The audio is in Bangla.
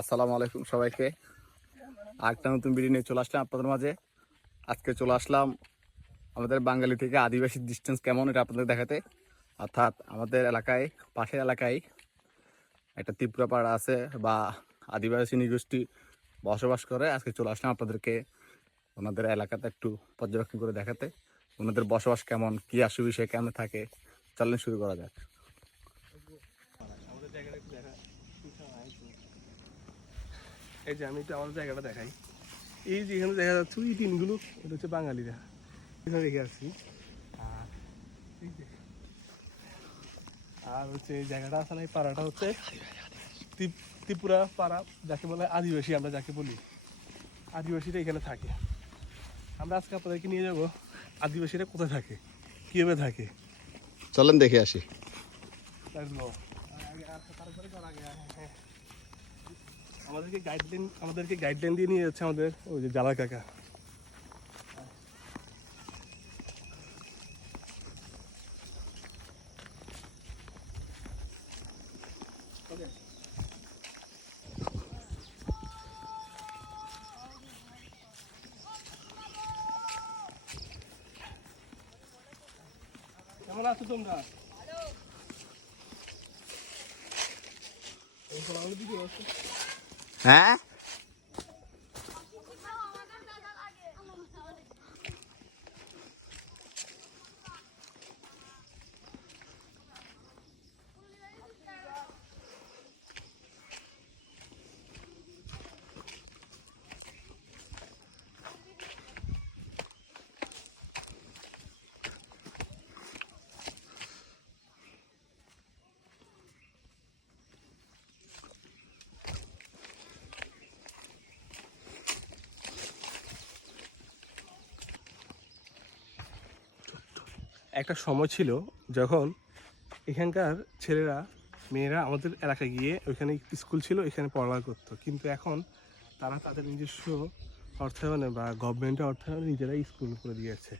আসসালামু আলাইকুম সবাইকে। আরেকটা নতুন ভিডিও নিয়ে চলে আসলাম আপনাদের মাঝে। আজকে চলে আসলাম আমাদের বাঙালি থেকে আদিবাসী ডিস্টেন্স কেমন এটা আপনাদের দেখাতে। অর্থাৎ আমাদের এলাকায়, পাশের এলাকায় একটা ত্রিপুরা পাড়া আছে বা আদিবাসী নৃগোষ্ঠী বসবাস করে। আজকে চলে আসলাম আপনাদেরকে ওনাদের এলাকাতে একটু পর্যবেক্ষণ করে দেখাতে, ওনাদের বসবাস কেমন, কী আসু বিষয়ে কেমন থাকে। চলেন শুরু করা যাক। আমাদের জায়গাটা একটু দেখা। এই যে আমি একটু আমাদের জায়গাটা দেখাই। এই যে এখানে দেখা যাচ্ছে ওই টিনগুলো, এটা হচ্ছে বাঙালিরা এখানে রেখে আসছি। আর এই যে আর হচ্ছে এই জায়গাটা আছে না, এই পাড়াটা হচ্ছে ত্রিপুরা পাড়া, যাকে বলে আদিবাসী, আমরা যাকে বলি আদিবাসীরা এখানে থাকে। আমরা আজকে আপনাদেরকে নিয়ে যাবো আদিবাসীরা কোথায় থাকে, কীভাবে থাকে। চলেন দেখে আসি। আমাদেরকে গাইডলাইন দিয়ে নিয়ে যাচ্ছে আমাদের ওই যে জালাল কাকা। কেমন আছো তোমরা? হ্যাঁ, একটা সময় ছিল যখন এখানকার ছেলেরা মেয়েরা আমাদের এলাকায় গিয়ে ওইখানে স্কুল ছিল, এখানে পড়ালেখা করতো, কিন্তু এখন তারা তাদের নিজস্ব অর্থায়নে বা গভর্নমেন্টের অর্থায়নে নিজেরাই স্কুল করে দিয়েছে।